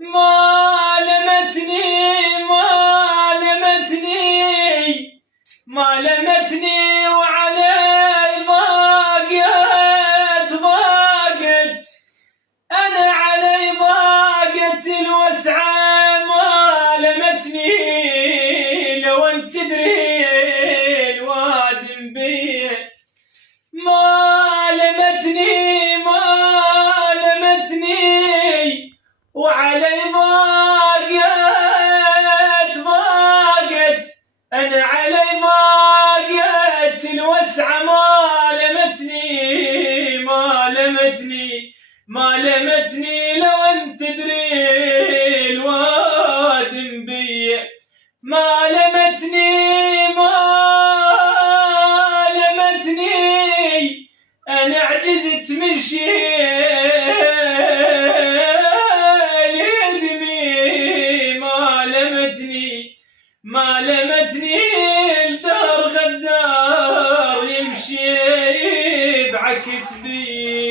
ما لمتني ما لمتني وعلي ضاقت أنا علي ضاقت الوسعة ما لمتني لو أنت تدري الوادم بي ما لمتني وعلي ضاقت أنا علي ضاقت الوسعة ما لمتني لو أنت تدري الوادم بي ما لمتني أنا عجزت من شيل يدمي ما لمتني الدار غدار يمشي بعكس بي